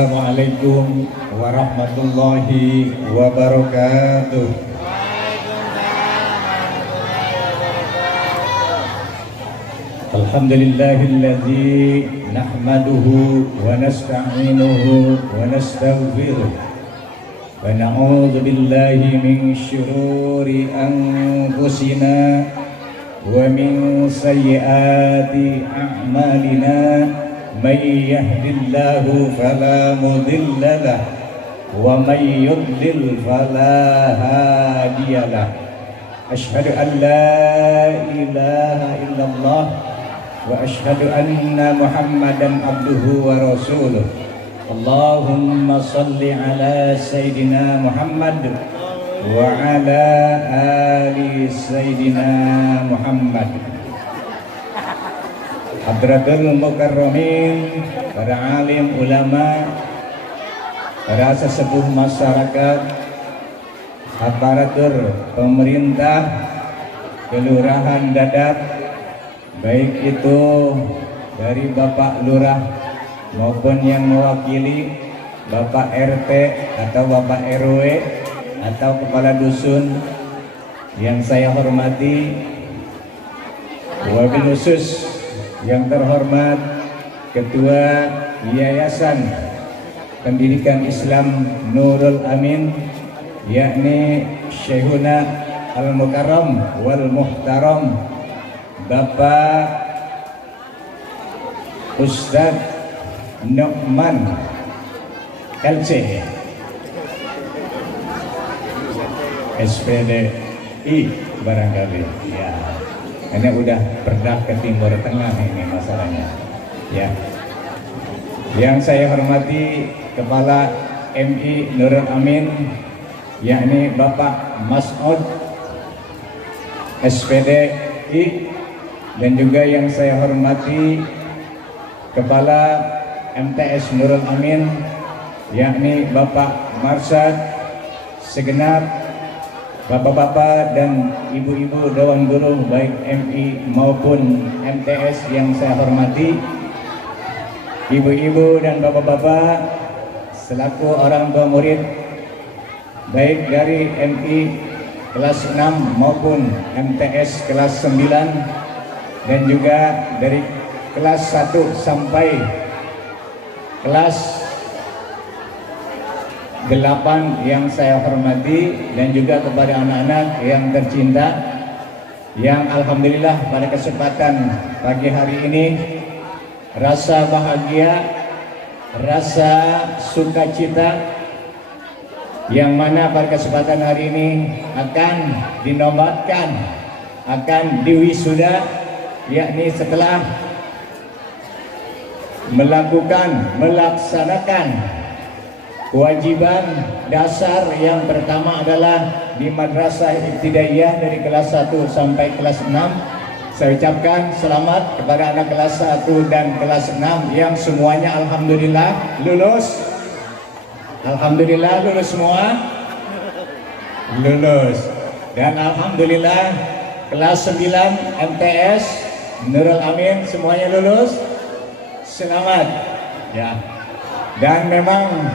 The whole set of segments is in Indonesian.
Assalamualaikum warahmatullahi wabarakatuh. Alhamdulillahilladzi nahmaduhu wa nasta'inuhu wa nastaghfiruh wa na'udzu billahi min syururi anfusina wa min sayyiati a'malina. من يهد الله فلا مضل له ومن يضلل فلا هادي له أشهد أن لا إله إلا الله وأشهد أن محمدا عبده ورسوله اللهم صل على سيدنا محمد وعلى آل سيدنا محمد. Hadratul Mukarramin, para alim ulama, para sesepuh masyarakat, aparatur pemerintah, kelurahan Dadap, baik itu dari Bapak Lurah maupun yang mewakili Bapak RT atau Bapak RW atau Kepala Dusun yang saya hormati, wabil khusus yang terhormat Ketua Yayasan Pendidikan Islam Nurul Amin, yakni Syekhuna Al-Mukarram wal Muhtaram Bapak Ustadz Nu'man LC SPDI barangkali ya. Ini udah perdah ke Timur Tengah ini masalahnya ya. Yang saya hormati Kepala MI Nurul Amin, yakni Bapak Mas'ud SPDI, dan juga yang saya hormati Kepala MTS Nurul Amin, yakni Bapak Marsad, segenap Bapak-bapak dan ibu-ibu Dewan Guru baik MI maupun MTS yang saya hormati, ibu-ibu dan bapak-bapak selaku orang tua murid baik dari MI kelas 6 maupun MTS kelas 9 dan juga dari kelas 1 sampai kelas 8 yang saya hormati, dan juga kepada anak-anak yang tercinta yang alhamdulillah pada kesempatan pagi hari ini rasa bahagia, rasa sukacita yang mana pada kesempatan hari ini akan dinobatkan, akan diwisuda, yakni setelah melaksanakan kewajiban dasar yang pertama adalah di Madrasah Ibtidaiyah dari kelas 1 sampai kelas 6. Saya ucapkan selamat kepada anak kelas 1 dan kelas 6 yang semuanya alhamdulillah lulus. Alhamdulillah lulus semua. Lulus. Dan alhamdulillah kelas 9 MTS Nurul Amin semuanya lulus. Selamat. Ya. Dan memang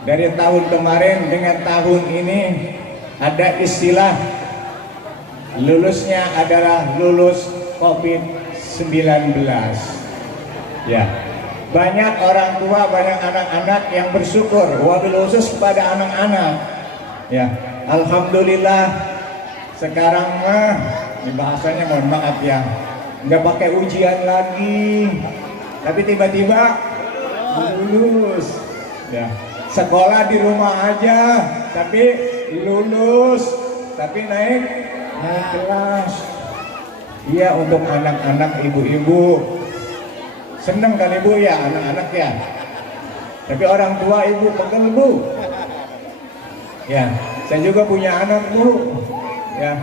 dari tahun kemarin dengan tahun ini ada istilah lulusnya adalah lulus COVID-19 ya. Banyak orang tua, banyak anak-anak yang bersyukur, wabil khusus kepada anak-anak ya. Alhamdulillah sekarang ini bahasanya mohon maaf ya, nggak pakai ujian lagi, tapi tiba-tiba lulus ya. Sekolah di rumah aja, tapi lulus, tapi naik kelas. Iya, untuk anak-anak ibu-ibu seneng kan ibu ya, anak-anak ya. Tapi orang tua ibu pegel bu. Ya, saya juga punya anak bu. Ya,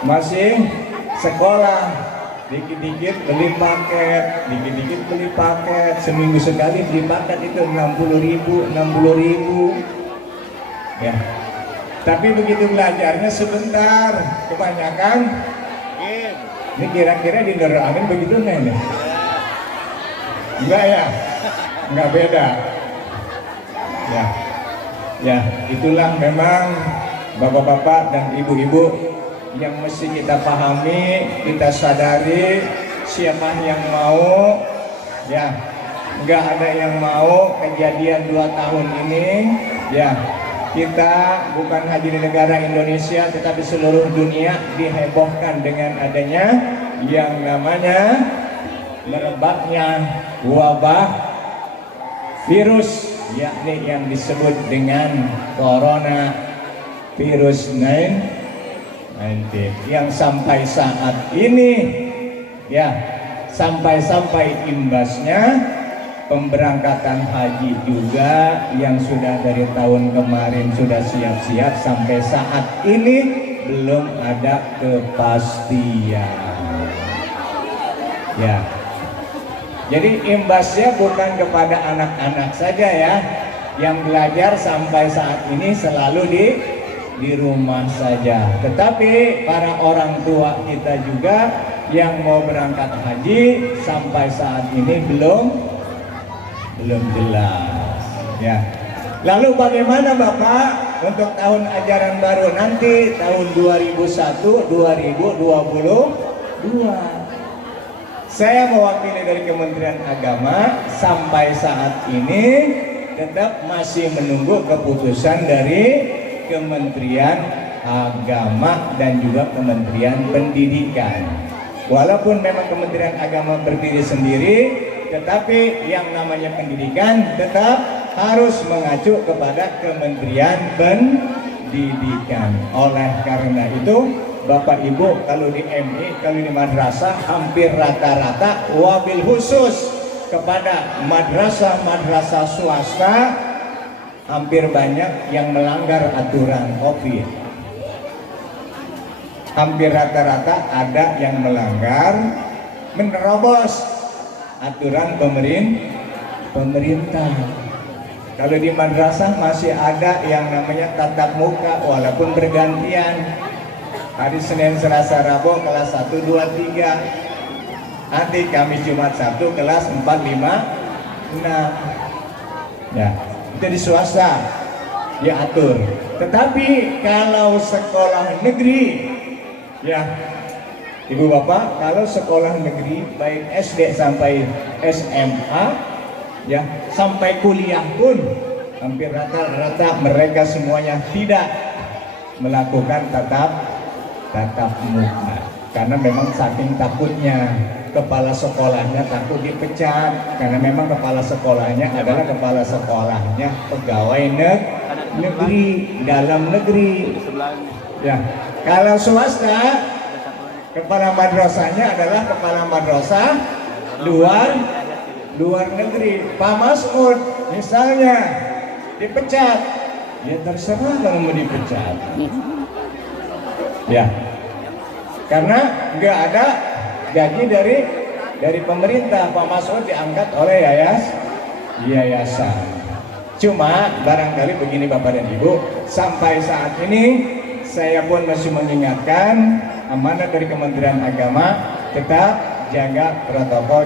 masih sekolah. Dikit-dikit beli paket, dikit-dikit beli paket, seminggu sekali beli paket itu 60.000 ya. Tapi begitu belajarnya sebentar, kebanyakan ini kira-kira di Nurul Amin begitu nih? Enggak ya? nggak beda. Ya, ya itulah memang bapak-bapak dan ibu-ibu yang mesti kita pahami, kita sadari. Siapa yang mau, ya nggak ada yang mau kejadian 2 tahun ini, ya kita bukan hanya di negara Indonesia tetapi seluruh dunia dihebohkan dengan adanya yang namanya merebaknya wabah virus, yakni yang disebut dengan corona virus 19 yang sampai saat ini, ya sampai imbasnya pemberangkatan haji juga yang sudah dari tahun kemarin sudah siap-siap sampai saat ini belum ada kepastian. Ya, jadi imbasnya bukan kepada anak-anak saja ya, yang belajar sampai saat ini selalu di rumah saja, tetapi para orang tua kita juga yang mau berangkat haji sampai saat ini belum jelas ya. Lalu bagaimana Bapak untuk tahun ajaran baru nanti tahun 2001-2022? Saya mewakili dari Kementerian Agama sampai saat ini tetap masih menunggu keputusan dari Kementerian Agama dan juga Kementerian Pendidikan. Walaupun memang Kementerian Agama berdiri sendiri, tetapi yang namanya pendidikan tetap harus mengacu kepada Kementerian Pendidikan. Oleh karena itu, Bapak Ibu, kalau di MI, kalau di madrasah hampir rata-rata, wabil khusus kepada madrasah swasta, hampir banyak yang melanggar aturan COVID. Hampir rata-rata ada yang melanggar, menerobos aturan pemerintah. Kalau di madrasah masih ada yang namanya tatap muka walaupun bergantian. Hari Senin, Selasa, Rabu kelas 1, 2, 3. Nanti Kamis, Jumat, Sabtu kelas 4, 5, 6. Ya, itu di swasta diatur. Tetapi kalau sekolah negeri, ya Ibu Bapak, kalau sekolah negeri baik SD sampai SMA, ya sampai kuliah pun hampir rata-rata mereka semuanya tidak melakukan tatap muka karena memang saking takutnya kepala sekolahnya takut dipecat, karena memang kepala sekolahnya adalah kepala sekolahnya pegawai negeri dalam negeri. Ya, kalau swasta kepala madrasahnya adalah kepala madrasah luar negeri. Pak Mas'ud misalnya dipecat, ya terserah kalau mau dipecat. Ya, karena nggak ada gaji dari pemerintah. Pak Mas'ud diangkat oleh yayasan. Cuma barangkali begini Bapak dan Ibu, sampai saat ini saya pun masih mengingatkan amanat dari Kementerian Agama tetap jaga protokol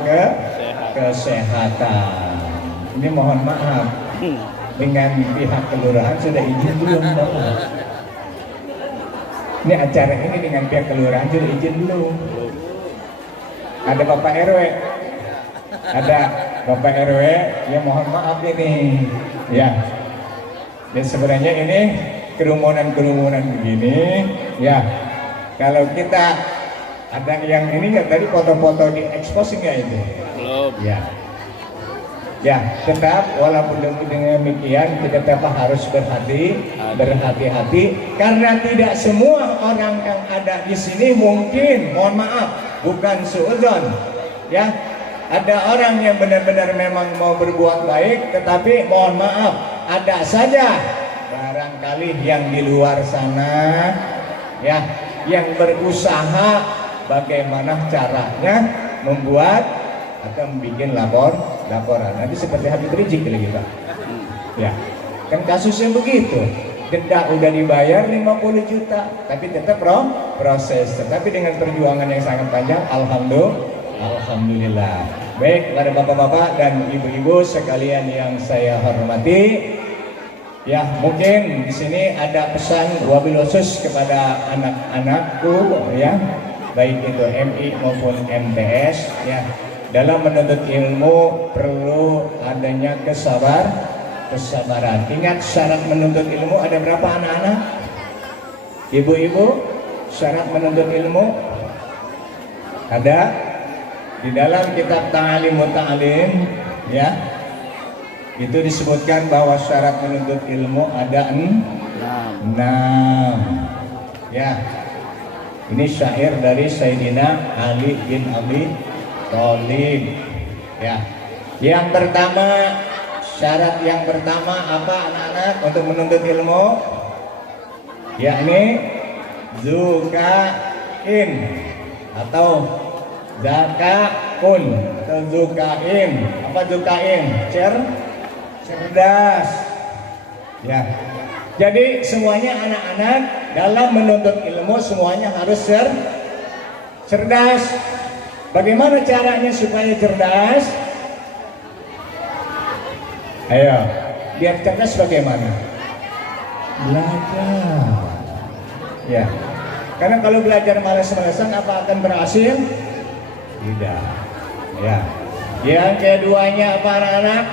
kesehatan. Ini mohon maaf dengan pihak kelurahan sudah izin belum Bapak? Ini acara ini dengan pihak kelurahan sudah izin belum? Ada Bapak RW, ada Bapak RW, ya mohon maaf ini, ya. Dan sebenarnya ini kerumunan begini, ya. Kalau kita ada yang ini nggak tadi foto-foto di expose nggak itu? Belum. Ya. Ya, tetap walaupun dengan demikian kita tetap harus berhati-hati karena tidak semua orang yang ada di sini mungkin, mohon maaf, bukan suudzon. Ya, ada orang yang benar-benar memang mau berbuat baik, tetapi mohon maaf, ada saja barangkali yang di luar sana, ya, yang berusaha bagaimana caranya membuat atau membuat laporan. Nanti seperti Habib Rizik kita. Ya, kan kasusnya begitu. Denda udah dibayar 50 juta, tapi tetap proses. Tetapi dengan perjuangan yang sangat panjang, alhamdulillah. Baik, kepada bapak-bapak dan ibu-ibu sekalian yang saya hormati, ya mungkin di sini ada pesan wabil khusus kepada anak-anakku, ya, baik itu MI maupun MTS, ya. Dalam menuntut ilmu perlu adanya kesabaran. Ingat syarat menuntut ilmu ada berapa anak-anak? Ibu-ibu, syarat menuntut ilmu ada di dalam kitab Ta'alim wa Ta'alim, ya. Itu disebutkan bahwa syarat menuntut ilmu ada 6. Ya. Ini syair dari Sayyidina Ali bin Abi Thalib. Ya. Yang pertama, syarat yang pertama apa anak-anak untuk menuntut ilmu? Yakni zukain atau zakakun atau zukain. Apa zukain? Cerdas. Ya. Jadi semuanya anak-anak dalam menuntut ilmu semuanya harus cerdas. Bagaimana caranya supaya cerdas? Ayo, biar cerdas bagaimana? Belajar. Ya. Karena kalau belajar malas-malasan apa akan berhasil? Tidak. Ya. Yang keduanya apa anak-anak?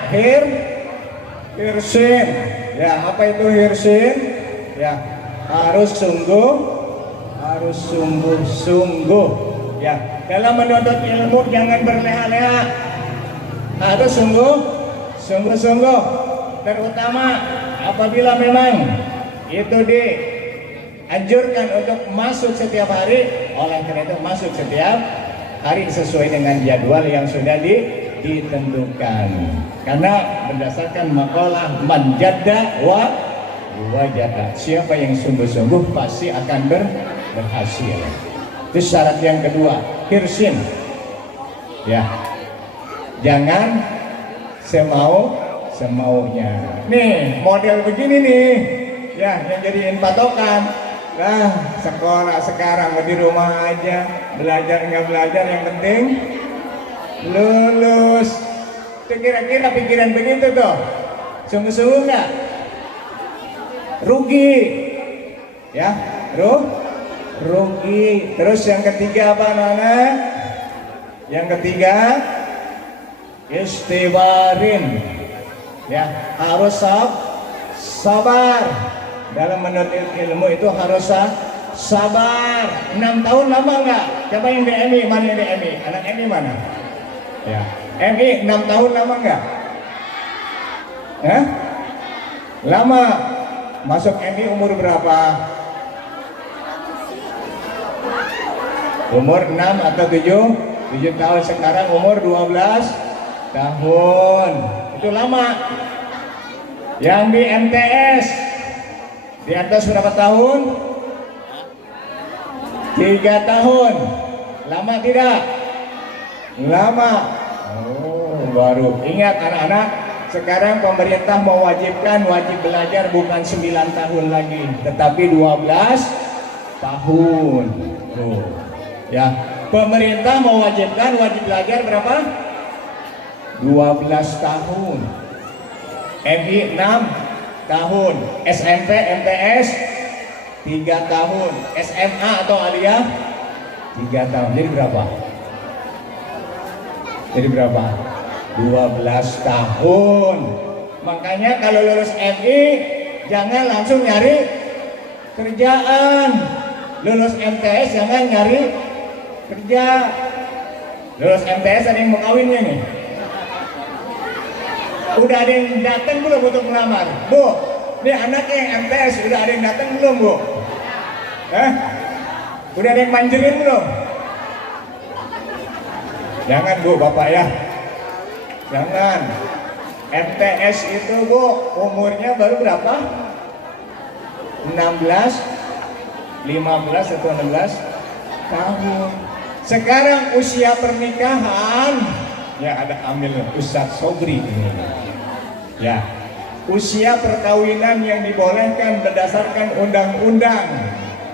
Hirsin. Ya, apa itu hirsin? Ya, harus sungguh-sungguh. Ya, dalam menuntut ilmu jangan berleha-leha. Harus sungguh-sungguh. Terutama apabila memang itu dianjurkan untuk masuk setiap hari, oleh karena itu masuk setiap hari sesuai dengan jadwal yang sudah ditentukan. Karena berdasarkan makalah man jadda wa wajada, siapa yang sungguh-sungguh pasti akan berhasil. Itu syarat yang kedua, hirsin. Ya, jangan semaunya. Nih model begini nih, ya yang jadiin patokan. Nah, sekolah sekarang di rumah aja, belajar nggak belajar, yang penting lulus. Itu kira-kira pikiran begitu tuh, sungguh-sungguh nggak? Rugi, ya, rugi. Terus yang ketiga apa Nana? Yang ketiga istibarin, ya, harus sabar. Dalam menuntut ilmu itu harus sabar. 6 tahun lama nggak? Coba yang di MI, mana yang di MI? Anak MI mana? Ya, MI 6 tahun lama nggak? Lama. Masuk MI umur berapa? Umur 6 atau 7? 7 tahun. Sekarang umur 12 tahun. Itu lama. Yang di MTS di atas berapa tahun? 3 tahun. Lama tidak? Lama. Oh, baru. Ingat anak-anak, sekarang pemerintah mewajibkan wajib belajar bukan 9 tahun lagi, tetapi 12 tahun. Oh. Ya, pemerintah mewajibkan wajib belajar berapa? 12 tahun. MI 6 tahun, SMP, MTS 3 tahun, SMA atau aliyah 3 tahun. Jadi berapa? 12 tahun. Makanya kalau lulus MI jangan langsung nyari kerjaan. Lulus MTS jangan nyari kerja. Lulus MTS ada yang mau kawinnya nih? Udah ada yang datang belum untuk melamar? Bu, ini anaknya yang MTS, udah ada yang datang belum, Bu? Udah ada yang manjerin belum? Jangan, Bu, Bapak ya. Jangan. MTS itu, Bu, umurnya baru berapa? 16, 15 atau 16 tahun. Sekarang usia pernikahan, ya ada Amil Ustadz Sobri ini. Ya, usia perkawinan yang dibolehkan berdasarkan undang-undang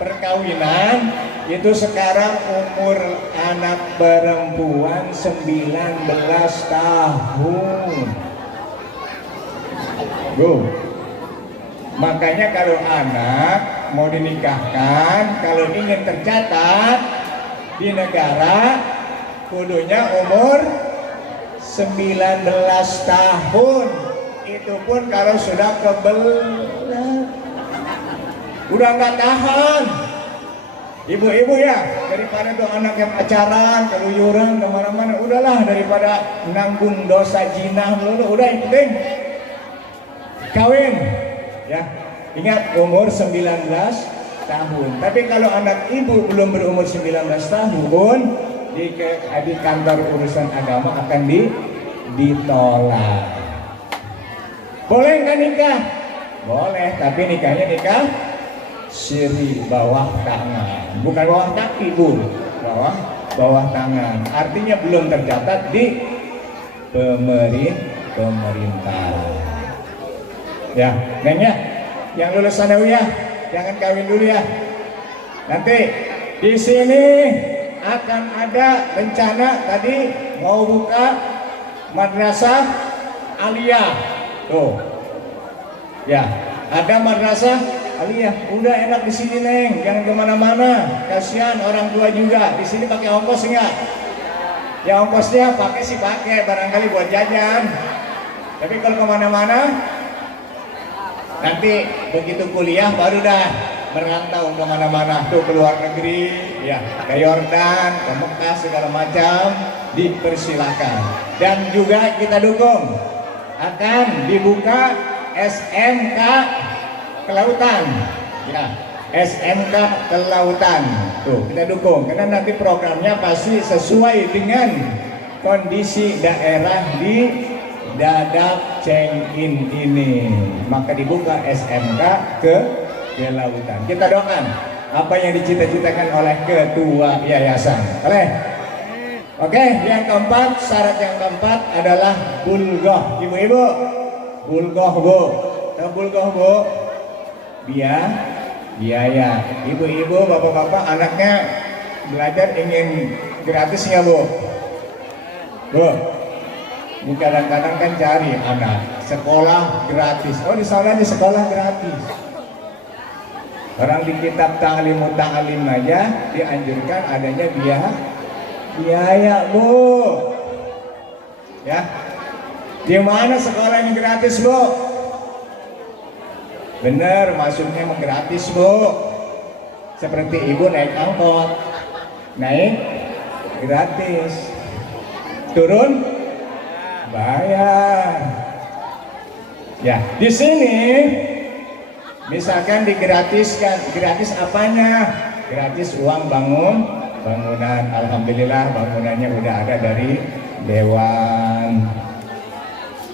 perkawinan Itu sekarang umur anak perempuan 19 tahun. Makanya kalau anak mau dinikahkan, kalau ingin tercatat di negara, kudunya umur 19 tahun. Itu pun kalau sudah kebelet, udah nggak tahan. Ibu-ibu ya, daripada tuh anak yang pacaran, keluyuran kemana-mana, udahlah daripada nanggung dosa jinah dulu, udah yang penting kawin. Ya, ingat umur 19 tahun. Tapi kalau anak ibu belum berumur 19 tahun, di kantor urusan agama akan ditolak. Boleh nggak nikah? Boleh, tapi nikahnya nikah siri, bawah tangan, bukan bawah kaki bu, bawah tangan. Artinya belum tercatat di pemerintah. Ya, nengnya, yang lulus sanawiyah jangan kawin dulu ya. Nanti di sini akan ada rencana tadi mau buka madrasah aliyah. Tuh, ya, ada madrasah aliyah. Udah enak di sini neng, jangan kemana-mana. Kasihan orang tua juga. Di sini pakai ongkos enggak? Ya ongkosnya pakai sih pakai, barangkali buat jajan. Tapi kalau kemana-mana, nanti begitu kuliah baru dah merantau kemana-mana. Tuh ke luar negeri, ya ke Yordan, ke Mekah segala macam, dipersilakan. Dan juga kita dukung akan dibuka SMK kelautan, ya SMK kelautan. Tuh kita dukung karena nanti programnya pasti sesuai dengan kondisi daerah di Dadap Cengin ini. Maka dibuka SMK kelautan. Kita doakan apa yang dicita-citakan oleh ketua yayasan. Oke, yang keempat, syarat yang keempat adalah bulgoh. Ibu-ibu, bulgoh bu, bulgoh bu, biaya. Ibu-ibu, bapak-bapak, anaknya belajar ingin gratis nggak bu? Bu, ini kadang-kadang kan cari anak sekolah gratis. Oh di sana di sekolah gratis. Orang di kitab ta'lim aja dianjurkan adanya biaya bu. Ya, di mana sekolah ini gratis bu? Bener, maksudnya mau gratis bu. Seperti ibu naik angkot, naik gratis, turun bayar. Ya, di sini misalkan digratiskan, gratis apanya? Gratis uang bangunan. Alhamdulillah bangunannya udah ada dari Dewan.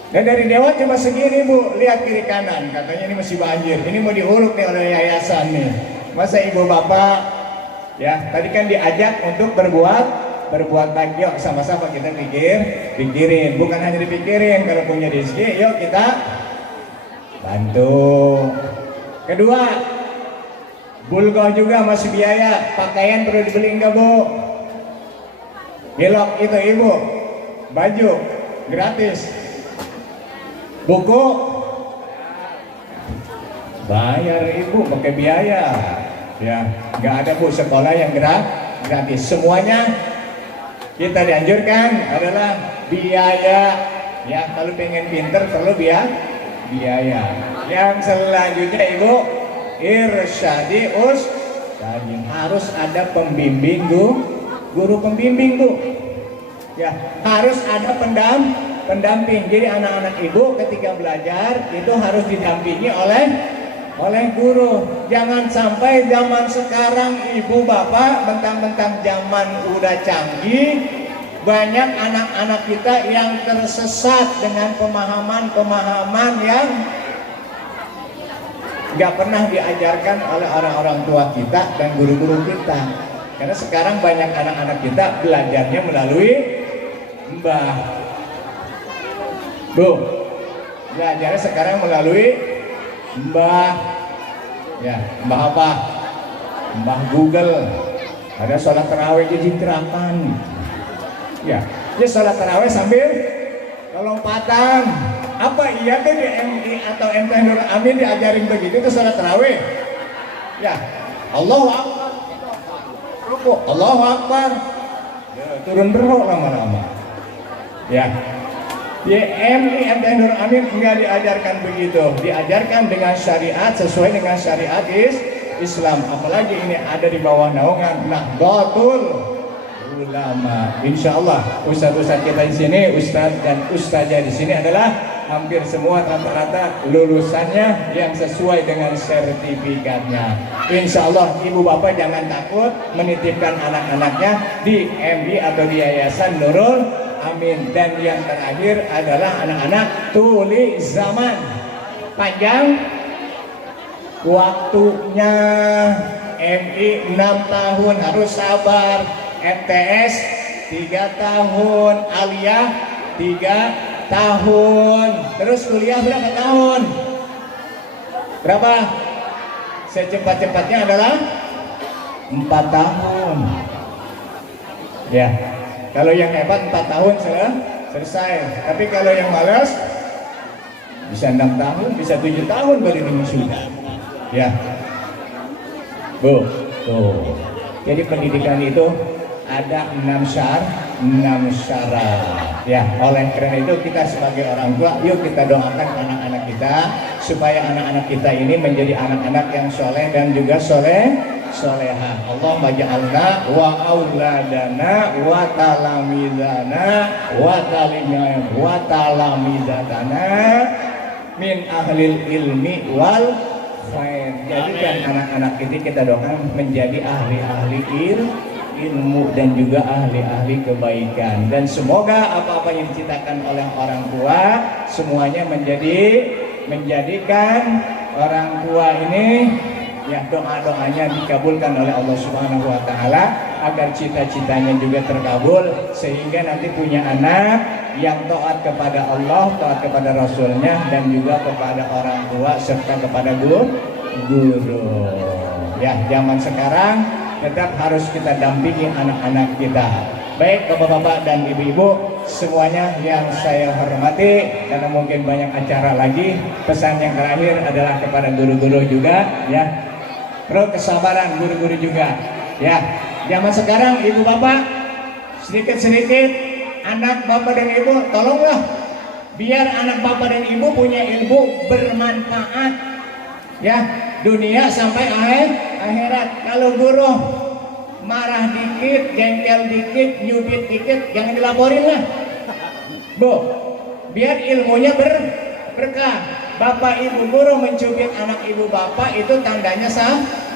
Dan dari Dewan cuma segini bu, lihat kiri kanan, katanya ini masih banjir. Ini mau diuruk nih oleh yayasan nih. Masa ibu bapak, ya tadi kan diajak untuk berbuat baik. Yuk sama-sama kita pikirin, bukan hanya dipikirin. Kalau punya rezeki, yuk kita bantu. Kedua, bulgoh juga masih biaya. Pakaian perlu dibeli enggak bu? Hilok itu ibu, baju gratis. Buku bayar ibu, pakai biaya. Ya, nggak ada bu sekolah yang gratis. Semuanya kita dianjurkan adalah biaya. Ya, kalau pengen pinter perlu biaya. Yang selanjutnya ibu, irsyadi ustadi, harus ada pembimbing bu, guru pembimbing bu. Ya, harus ada pendamping. Jadi anak-anak ibu ketika belajar itu harus didampingi oleh guru. Jangan sampai zaman sekarang ibu bapak mentang-mentang zaman udah canggih, banyak anak-anak kita yang tersesat dengan pemahaman yang nggak pernah diajarkan oleh orang-orang tua kita dan guru-guru kita. Karena sekarang banyak anak-anak kita belajarnya melalui mbah. Bu, belajarnya sekarang melalui mbah. Ya, mbah apa? Mbah Google. Ada sholat tarawih di jitrakan. Ya, dia sholat tarawih sambil lompatan. Apa iya tuh di MI atau MT Nur Amin diajarin begitu tuh sholat tarawih? Ya, Allahu Akbar, ruku, Allahu Akbar, ya, turun berok lama-lama. Ya, di MI MT Nur Amin enggak diajarkan begitu, diajarkan dengan syariat, sesuai dengan syariat Islam. Apalagi ini ada di bawah naungan Nahdlatul Ulama. Insya Allah ustadz-ustadz kita di sini, ustadz dan ustazah di sini adalah hampir semua rata-rata lulusannya yang sesuai dengan sertifikatnya. Insya Allah ibu bapak jangan takut menitipkan anak-anaknya di MI atau di Yayasan Nurul Amin. Dan yang terakhir adalah anak-anak tuli zaman panjang waktunya. MI 6 tahun harus sabar, MTS 3 tahun, aliyah 3 tahun, terus kuliah berapa tahun? Berapa? Secepat-cepatnya adalah 4 tahun. Ya, kalau yang hebat 4 tahun selesai. Tapi kalau yang malas bisa 6 tahun, bisa 7 tahun baru lulus sudah. Ya, Bu, tuh. Jadi pendidikan itu ada 6 syarat. Ya, oleh karena itu kita sebagai orang tua, yuk kita doakan anak-anak kita supaya anak-anak kita ini menjadi anak-anak yang soleh dan juga soleha. Allahumma ja'alna wa auladana wa talamidana wa talamidana min ahlil ilmi wal khair. Jadikan anak-anak ini kita doakan menjadi ahli-ahli ilmu dan juga ahli-ahli kebaikan, dan semoga apa-apa yang diciptakan oleh orang tua semuanya menjadikan orang tua ini ya doa-doanya dikabulkan oleh Allah Subhanahu wa taala, agar cita-citanya juga terkabul sehingga nanti punya anak yang taat kepada Allah, taat kepada Rasulnya, dan juga kepada orang tua serta kepada guru. Ya, zaman sekarang tetap harus kita dampingi anak-anak kita. Baik bapak-bapak dan ibu-ibu semuanya yang saya hormati, karena mungkin banyak acara lagi, pesan yang terakhir adalah kepada guru-guru juga ya, perlu kesabaran guru-guru juga ya. Zaman sekarang ibu bapak sedikit-sedikit anak bapak dan ibu tolonglah biar anak bapak dan ibu punya ilmu bermanfaat ya, dunia sampai akhirat. Kalau guru marah dikit, jengkel dikit, nyubit dikit, jangan dilaporin lah, Bu, biar ilmunya berkah. Bapak ibu guru mencubit anak ibu bapak itu tandanya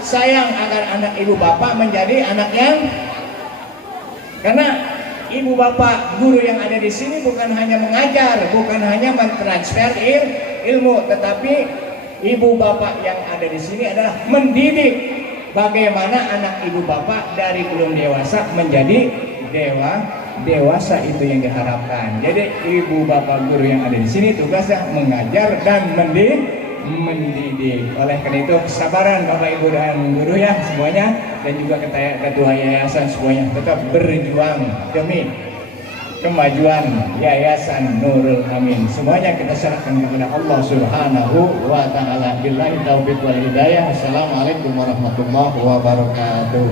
sayang agar anak ibu bapak menjadi anak yang, karena ibu bapak guru yang ada di sini bukan hanya mengajar, bukan hanya mentransfer ilmu, tetapi ibu bapak yang ada di sini adalah mendidik bagaimana anak ibu bapak dari belum dewasa menjadi dewasa, itu yang diharapkan. Jadi ibu bapak guru yang ada di sini tugasnya mengajar dan mendidik. Oleh karena itu kesabaran bapak ibu dan guru ya semuanya, dan juga ketua yayasan semuanya tetap berjuang demi kemajuan Yayasan Nurul Amin. Semuanya kita serahkan kepada Allah Subhanahu wa taala. Billahi taufiq wal hidayah. Assalamualaikum warahmatullahi wabarakatuh.